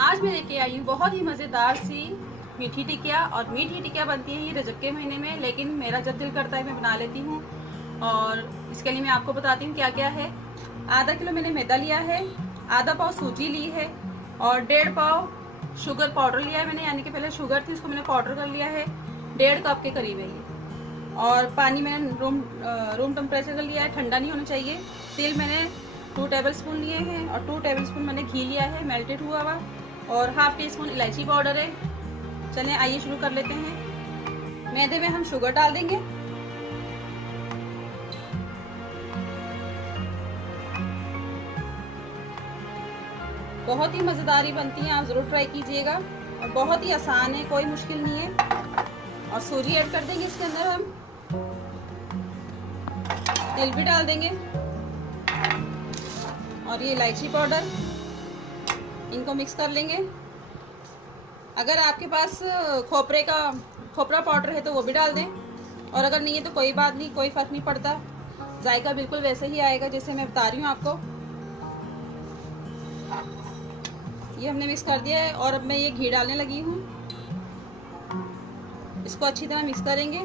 आज मैं लेके आई हूँ बहुत ही मज़ेदार सी मीठी टिकिया। और मीठी टिकिया बनती है ये रजब के महीने में, लेकिन मेरा जब दिल करता है मैं बना लेती हूँ। और इसके लिए मैं आपको बताती हूँ क्या क्या है। आधा किलो मैंने मैदा लिया है, आधा पाव सूजी ली है और 1.5 पाव शुगर पाउडर लिया है मैंने, यानी कि पहले शुगर थी उसको मैंने पाउडर कर लिया है। 1.5 कप के करीब है ये। और पानी मैंने रूम टेम्परेचर का लिया है, ठंडा नहीं होना चाहिए। तेल मैंने 2 टेबलस्पून लिए हैं और 2 टेबलस्पून मैंने घी लिया है मेल्टेड हुआ हुआ, और हाफ टी स्पून इलायची पाउडर है। चलें आइए शुरू कर लेते हैं। मैदे में हम शुगर डाल देंगे। बहुत ही मज़ेदार बनती हैं, आप ज़रूर ट्राई कीजिएगा। और बहुत ही आसान है, कोई मुश्किल नहीं है। और सूजी ऐड कर देंगे इसके अंदर, हम तिल भी डाल देंगे और ये इलायची पाउडर, इनको मिक्स कर लेंगे। अगर आपके पास खोपरा पाउडर है तो वो भी डाल दें, और अगर नहीं है तो कोई बात नहीं, कोई फ़र्क नहीं पड़ता। जायका बिल्कुल वैसे ही आएगा जैसे मैं बता रही हूँ आपको। ये हमने मिक्स कर दिया है और अब मैं ये घी डालने लगी हूँ। इसको अच्छी तरह मिक्स करेंगे।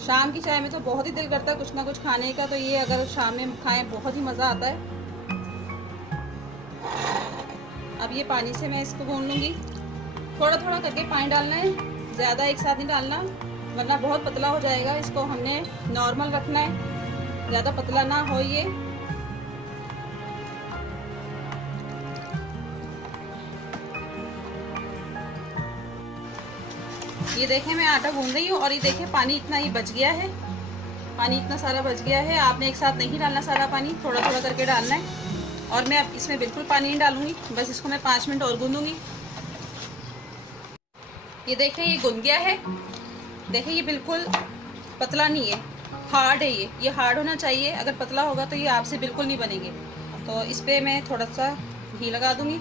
शाम की चाय में तो बहुत ही दिल करता है कुछ ना कुछ खाने का, तो ये अगर शाम में खाएं बहुत ही मज़ा आता है। अब ये पानी से मैं इसको गूंद लूँगी। थोड़ा थोड़ा करके पानी डालना है, ज़्यादा एक साथ नहीं डालना वरना बहुत पतला हो जाएगा। इसको हमने नॉर्मल रखना है, ज़्यादा पतला ना हो ये देखें मैं आटा गूंद रही हूँ। और ये देखें पानी इतना ही बच गया है, पानी इतना सारा बच गया है। आपने एक साथ नहीं डालना सारा पानी, थोड़ा थोड़ा करके डालना है। और मैं अब इसमें बिल्कुल पानी नहीं डालूंगी, बस इसको मैं 5 मिनट और गूंदूंगी। ये देखें ये गूंद गया है। देखें ये बिल्कुल पतला नहीं है, हार्ड है ये हार्ड होना चाहिए। अगर पतला होगा तो ये आपसे बिल्कुल नहीं बनेंगे। तो इस पर मैं थोड़ा सा घी लगा दूंगी।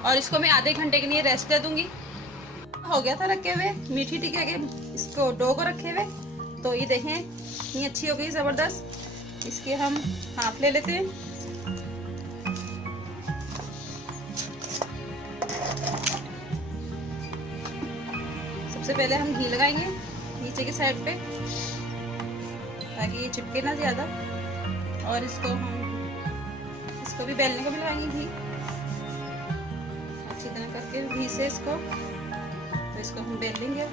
और इसको मैं आधे घंटे के लिए रेस्ट दे दूंगी। हो गया था रखे हुए मीठी टिकिया के इसको डो को रखे हुए। तो ये देखें ये अच्छी हो गई ज़बरदस्त। इसके हम हाफ ले लेते हैं। सबसे पहले हम घी लगाएंगे नीचे की साइड पे ताकि ये चिपके ना ज़्यादा। और इसको भी बेलने को भी लगाएंगे घी अच्छी तरह करके घी से इसको। तो इसको हम बेल लेंगे।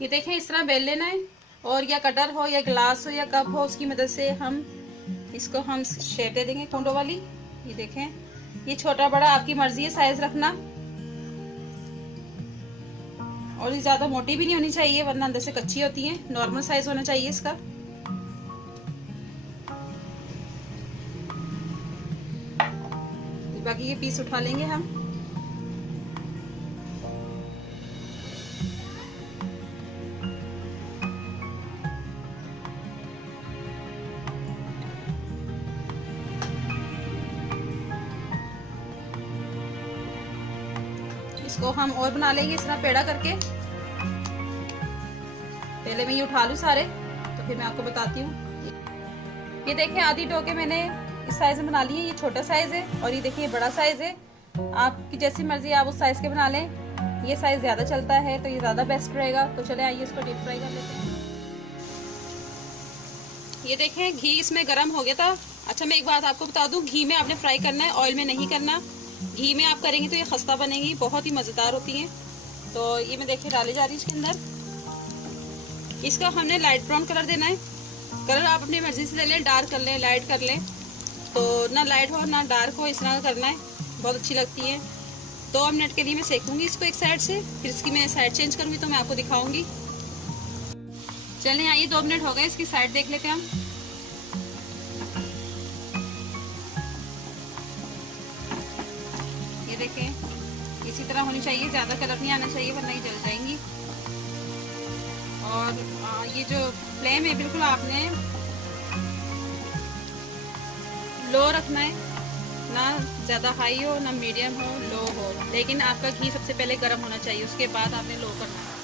ये देखें इस तरह बेल लेना है। और या कटर हो या ग्लास हो या कप हो, उसकी मदद से हम इसको शेप दे देंगे कोंडो वाली। ये देखें ये छोटा बड़ा आपकी मर्जी है साइज रखना। और ये ज्यादा मोटी भी नहीं होनी चाहिए वरना अंदर से कच्ची होती है। नॉर्मल साइज होना चाहिए इसका। बाकी ये पीस उठा लेंगे हम। इसको हम और बना लेंगे इस तरह पेड़ा करके। पहले मैं ये उठा लूँ सारे तो फिर मैं आपको बताती हूँ। ये देखिए आधी डोके मैंने इस साइज में बना लिए। ये छोटा साइज है और ये देखिए बड़ा साइज है। आपकी जैसी मर्जी आप उस साइज के बना लें। ये साइज ज्यादा चलता है तो ये ज्यादा बेस्ट रहेगा। तो चले आइए इसको डीप फ्राई कर लेते हैं। ये देखें घी इसमें गर्म हो गया था। अच्छा मैं एक बात आपको बता दूं, घी में आपने फ्राई करना है, ऑयल में नहीं करना। घी में आप करेंगे तो ये खस्ता बनेगी, बहुत ही मज़ेदार होती हैं। तो ये मैं देखिए डाली जा रही है इसके अंदर। इसका हमने लाइट ब्राउन कलर देना है। कलर आप अपनी मर्जी से ले लें, डार्क कर लें लाइट कर लें। तो ना लाइट हो ना डार्क हो, इस तरह करना है, बहुत अच्छी लगती है। 2 मिनट के लिए मैं सेकूंगी इसको एक साइड से, फिर इसकी मैं साइड चेंज करूँगी तो मैं आपको दिखाऊंगी। चलें आइए 2 मिनट हो गए, इसकी साइड देख लेते हैं हम। ये देखें इसी तरह होनी चाहिए, ज़्यादा कलर नहीं आना चाहिए वरना ये जल जाएंगी। और ये जो फ्लेम है बिल्कुल आपने लो रखना है, ना ज़्यादा हाई हो ना मीडियम हो, लो हो। लेकिन आपका घी सबसे पहले गर्म होना चाहिए, उसके बाद आपने लो करना है।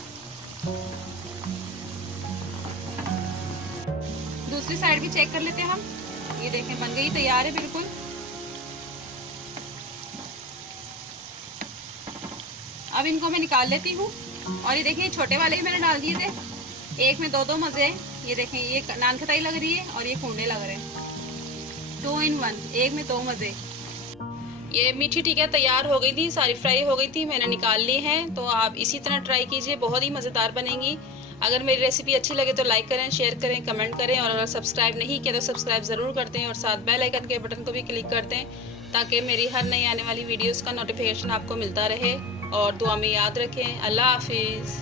दूसरी साइड भी चेक कर लेते हैं हम। ये देखें बन गई, तैयार है बिल्कुल। अब इनको मैं निकाल लेती हूँ। और ये देखिए छोटे वाले ही मैंने डाल दिए थे, एक में दो मज़े। ये देखें, ये नान खटाई लग रही है और ये कूंडे लग रहे हैं, 2 in 1, एक में दो मज़े। ये मीठी टिकिया तैयार हो गई थी, सारी फ्राई हो गई थी, मैंने निकाल ली हैं। तो आप इसी तरह ट्राई कीजिए, बहुत ही मज़ेदार बनेंगी। अगर मेरी रेसिपी अच्छी लगे तो लाइक करें, शेयर करें, कमेंट करें, और अगर सब्सक्राइब नहीं किया तो सब्सक्राइब ज़रूर कर दें और साथ बेल आइकन के बटन को भी क्लिक कर दें, ताकि मेरी हर नई आने वाली वीडियोस का नोटिफिकेशन आपको मिलता रहे। और दुआ में याद रखें। अल्लाह हाफिज़।